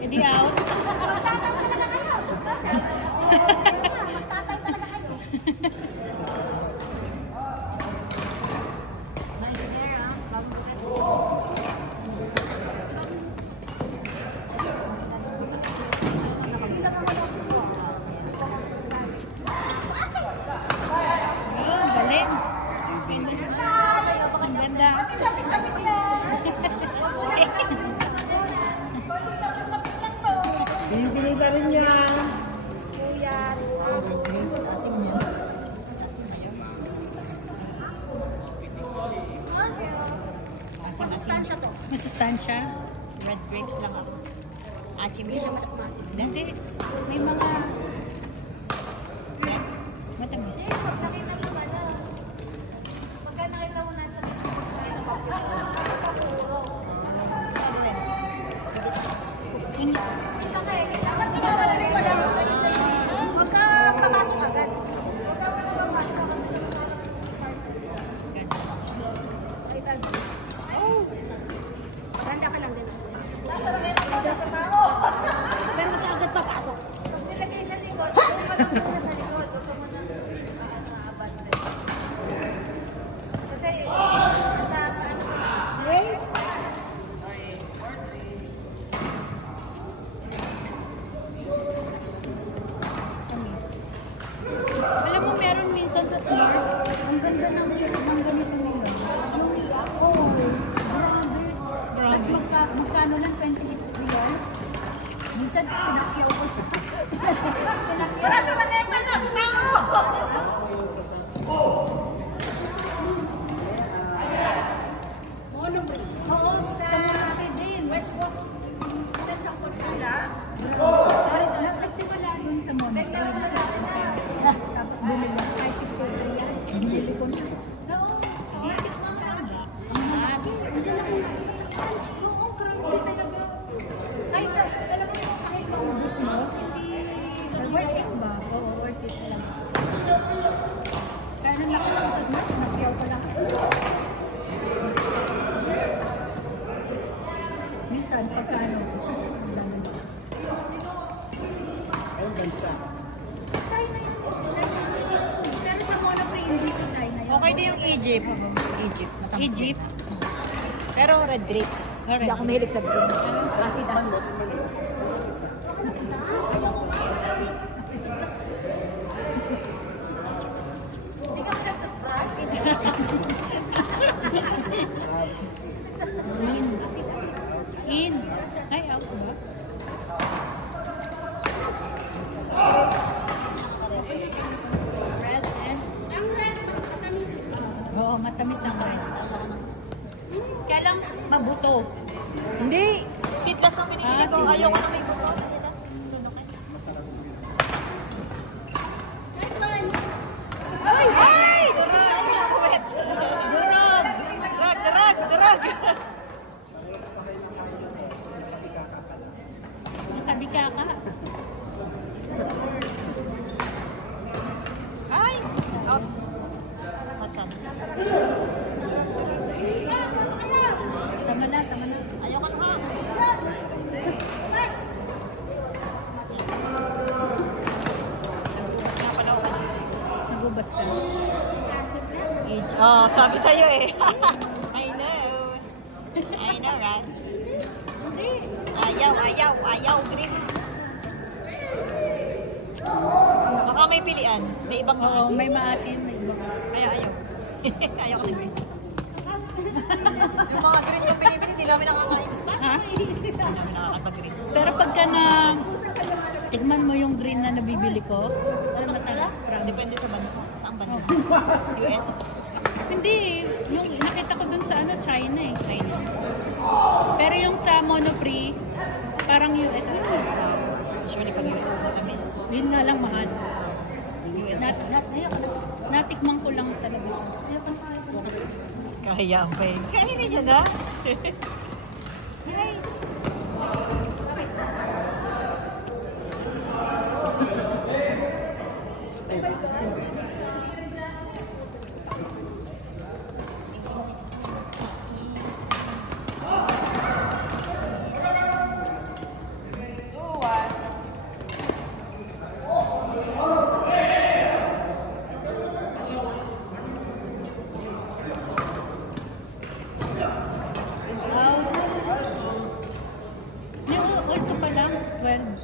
Edi out. Binibili ka rin niya. Kuya. Grapes, asim yan. Asim na yun. Masustansya to. Masustansya? Red grapes lang ako. Asim yun. Hindi. May mga... Matamis. Pag nakita mo ba na? Pagka nakita mo nasa pero sa agad papasok. Pag nilagay sa likod, sa likod, huwag mo nang abandon. Kasi, sa ano pa alam mo, meron minsan sa store, ang ganda ng ganito nila. Oo, grabe. At magkano lang 28 real? Minsan, pinakyaw ko siya. Wala sa maganda na! Monobreak. Oo, sa akin din. Westwalk. Sa Portala. Nagsimula dun sa Monobreak. Tapos bumili ko kahit ito yan. Bumili ko na. Oo, bakit mo sa ala? Oo, grabe talaga. Kahit alam mo kahit maubos mo, hindi worth it ba? Oo, worth it lang. Kaya nang nakakasag mo, nakiyaw ko lang. Minsan, pagkano? Ayun, bansa. Pero sa Monoprix, hindi ko tayo na yun. Okay din yung Egypt. Matamis Egypt? din. Pero red grapes. Hindi ako mahilig sa green. Kasi dahil Hindi ka nagtag-brush? In. Ay, ako ba? Red and... Oo, matamis ang red. Kaya lang, mabuto. hindi. Seedless ang pinipili ko. seedless. Ayaw ko na may buko. Ay! Ay! Durag! Wet! Durog! Durag! Sabi ka ka. Ay! Out. Matsan. Tama na. Ayaw ka na. Nagbukas nga pala ako. Nagubas ka. Oh, sabi sa'yo eh. I know, right? Ayaw, green. Baka may pilian. May ibang Oo, maasim. may maasim, may iba. Ayaw. Ayaw ko na green. Yung mga green yung pinipili, hindi namin nakakain. Ha? Hindi namin nakakapag-green. Pero pagka na tikman mo yung green na nabibili ko, ay masarap. Depende sa bansa. Saan bansa? US? Hindi, yung nakita ko dun sa China eh. Pero yung sa Monoprix, parang US. Usually pag US, matamis. Yun nga lang mahal. US. Natikman ko lang talaga siya. Ayoko na. Kaya pa eh. Kainin niyo na.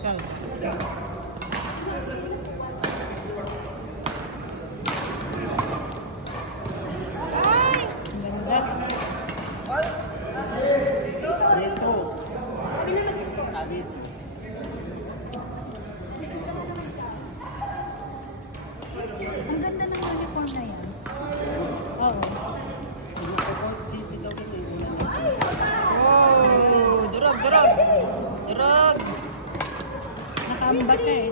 Pascal. Ay! Ang ganda. Dito. Abit. Ang ganda ng uniform na yan. Oo. Oh, durog, durog. Durog. Nakamba siya eh.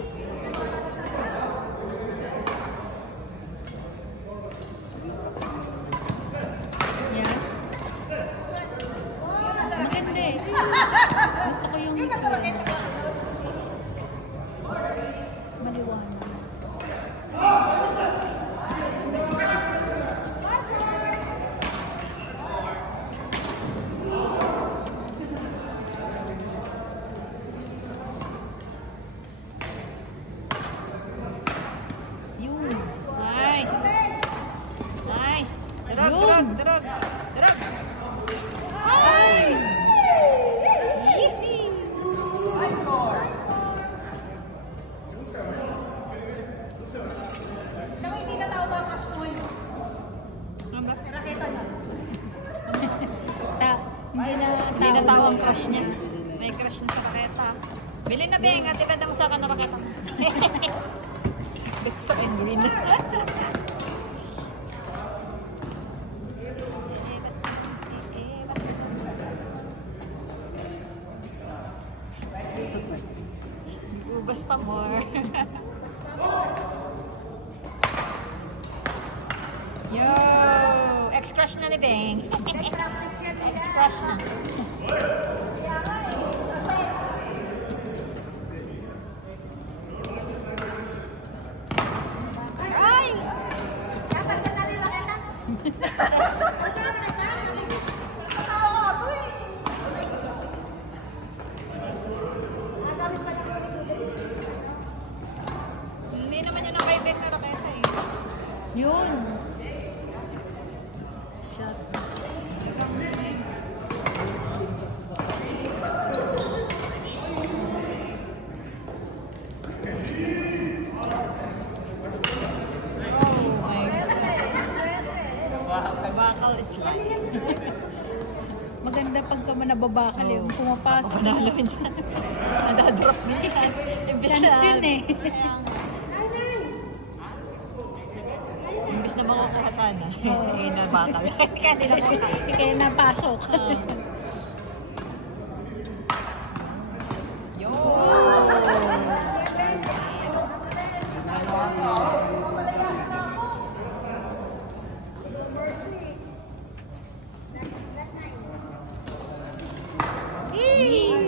Yeah. Maganda eh. Gusto ko yung itsura niya. Maliwanag. Yun. Nice. Nice. Durog, Yun. durog, durog. Durog. Ay! Yee-hee. Ano ba? Hindi na Hindi na tawag tao ang ang crush niya. May crush na sa raketa. Bilhin na, Beng. At ibenta mo sa akin na raketa mo. Gusto and green. Ubas pa more. Yo! Ex-crush na ni Beng. Ex-crush na. Ay! Hindi naman yun ang kay Beng na raketa eh. Yun. Shot. Oh my God. Bakal is life. Maganda pagka manababakal yung pumapasok. Panalo minsan. Nadadrop minsan. Imbis Chance yun eh. Imbis na makukuha sana. Eh, nabakal. Kaya di nakuha. Kaya napasok. Yo!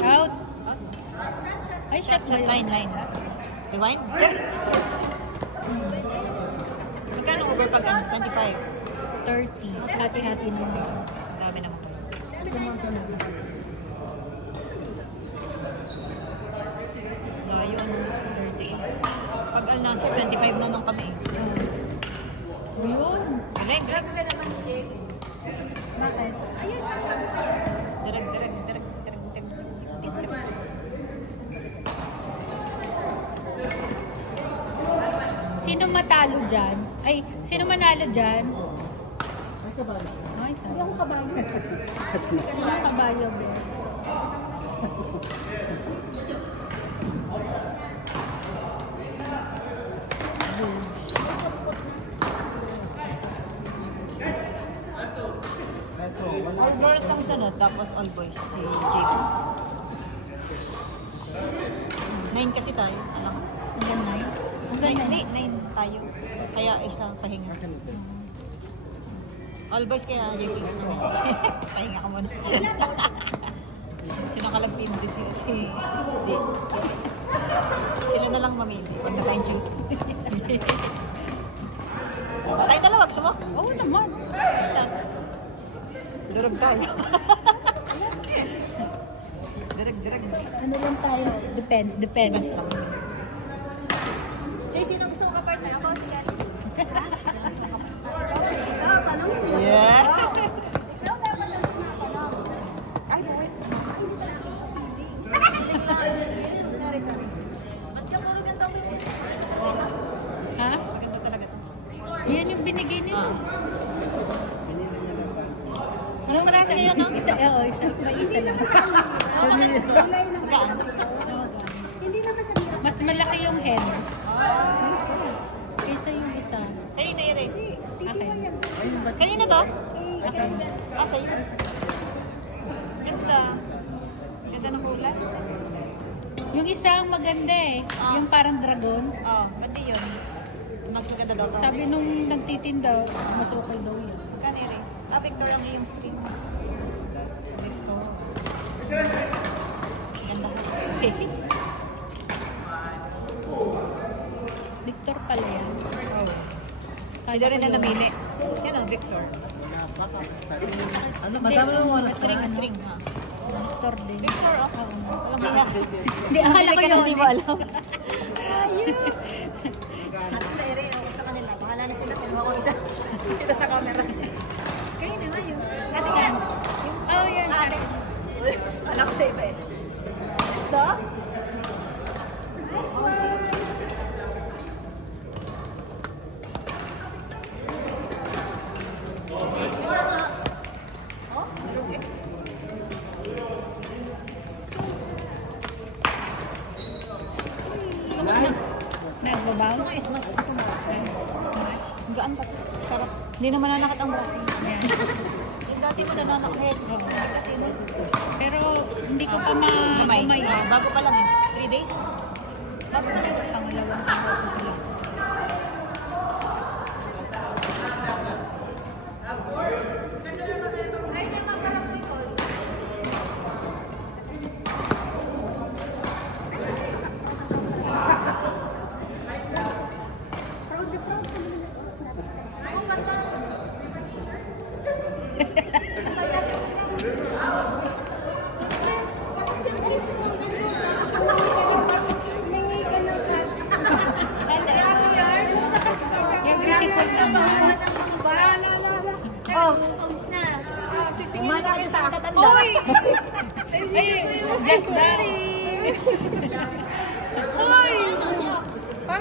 Out. Ay, shot ba yun? Line. Rewind? Magkano over pag 25? 30. Hati-hati na yun. Dami naman pala. Layo ano, 30. Pag Al Nasser, 25 na nang kami. Yun. Galing. Bakit? Direk. Sino matalo dyan? Ay, sino manalo dyan? Ay, kabalo. Ay, sabi. Yung kabayo. Sino ang kabayo, bes? Ito, wala. All girls ang sunod, tapos all boys. Si Jacob. 9 kasi tayo. Alam mo? Hanggang 9? Hanggang 9? Hindi, 9 tayo. Kaya isang pahinga. All boys kaya Jacob naman. Pahinga ka muna. Kinakalagpin mo si Dick. Sila na lang mamili. Pag na tayong choose. Tayong dalawa, gusto mo? Oo naman. Durog tayo. Direk. Ano lang tayo? Depends. Best lang. Say, sino gusto mo ka-partner? Ako, si Gary. Yeah. Ay, wait. Ah. Ganyan na lang ba? Anong parehas kayo, no? Isa, oo, isa. May isa lang. Magkaan? Mas malaki yung hen. Isa yung isa. Kanina yun eh. Okay. Kanina to? Okay. Ah, sa'yo. Ganda. Ganda ng kulay. Yung isa ang maganda eh. Yung parang dragon. Oh, pati yun. Mas maganda daw to. Sabi nung nagtitinda, mas okay daw yan. Magkano yun eh? Ah, Victor ang iyong string. Ito. Ganda. Victor pala yan. Sino rin na namili? Yan ang Victor. Ano, madami yung oras pa. String, ha? Victor din. Victor, oh. Oo. Walang hiya. Hindi, akala ko Hindi ka yun. hindi mo alam. Magkano? Sa kanila, bahala na sila. Kinuha ko isa. Ito sa camera. Kayo naman yun. Ate yan. Oh, yan. Ate. Alam ko sa iba eh. Ito? Nagbabounce. Ay, smart. Ito mo. Smash. Gaan pa. Sarap. Hindi naman nanakit ang braso. Yan. Yung dati mo nananakit. Oo. Dati mo. Pero hindi ko pa Gamay. ma-gamay. Bago pa lang eh. 3 days? Bago pa lang. Pangalawang araw ko pa lang. Yung beautiful naman. Oh. Umana ka sa tatanda. Uy! Ay, just that. Uy!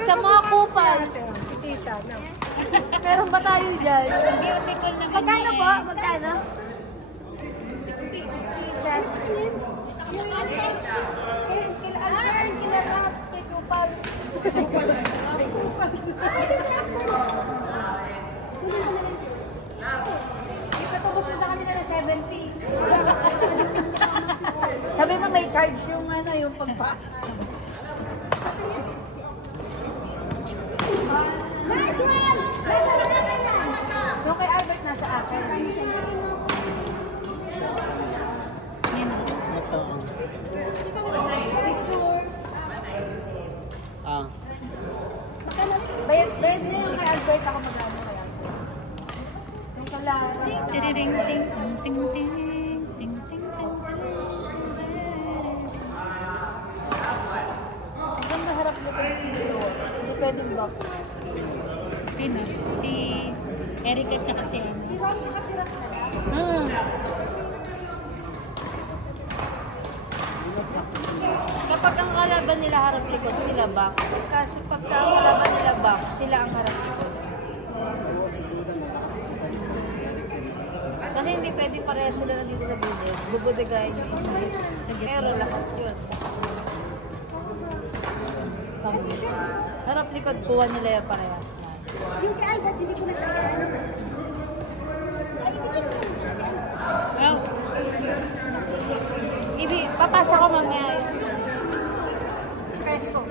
Sa mga kupals. Meron ba tayo dyan? Beautiful naman. Magkano eh. po? Magkano? 60. Ipatubos mo sa kanila na 70. Sabi mo may charge yung ano, yung pagpasa. Nice one! Nasa natin na! Yung kay Albert nasa akin. Yan o. Ito. Picture. Ah. Bayad niya yung kay Albert, ako magano kaya. Yung kalara. Tiriring, ting, ting, ting, ting, ting, ting, ting. Ganda harap nito yung video. Hindi pwedeng box. Sino? Si Eric at saka si Emma. Roxy kasi rock na lang. Kapag ang kalaban nila harap likod, sila back. Kasi pagka ang kalaban nila back, sila ang harap likod. Kasi hindi pwede pareha sila nandito sa budig. Bubudigayin yung isa. Pero lahat yun. Harap likod, kuha nila yung parehas na. Yung kay Albert, hindi ko na siya kaya. Oh, Papasa ko mamaya yun. Peso.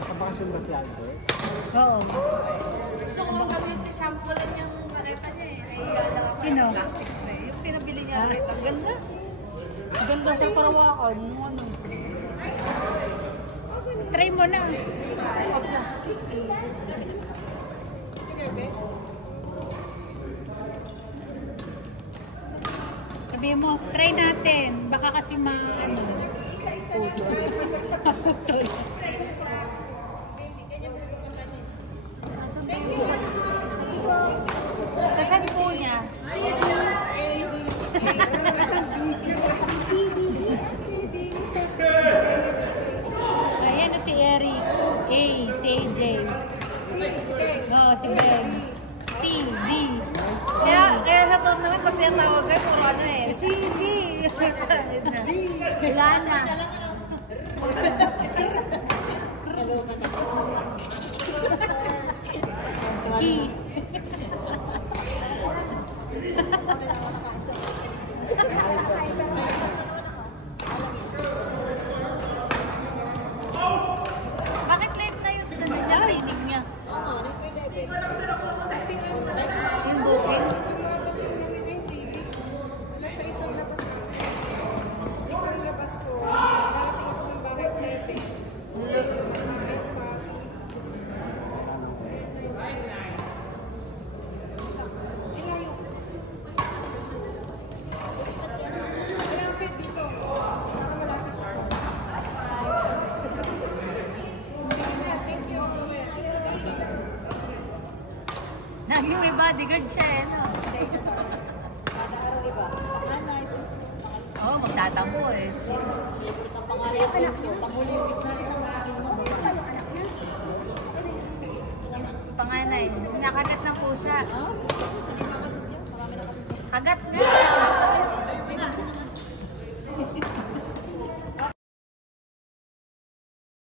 Nakabakasyon ba si Albert? oo. Gusto ko magamit sample yung kareta niya eh. Ay, Sino? plastic tray. Yung pinabili niya. Ang ganda. Ang ganda sa parawakan. Yung ano. Try mo na. Plastic. Sabihin mo, try natin. Baka kasi ano. Putol. Kasi Wala na. Key. Bakit late na yung ano niya, training niya? Yung booking? Nasa isang labas ko. Isang labas ko. Darating ako ng bagay 7. Kumain pa. Malapit dito. Malapit sa ako. Thank you. Naging may bodyguard siya eh, no? Oo, magtatampo eh. Panganay, nakagat ng pusa. Kagat na.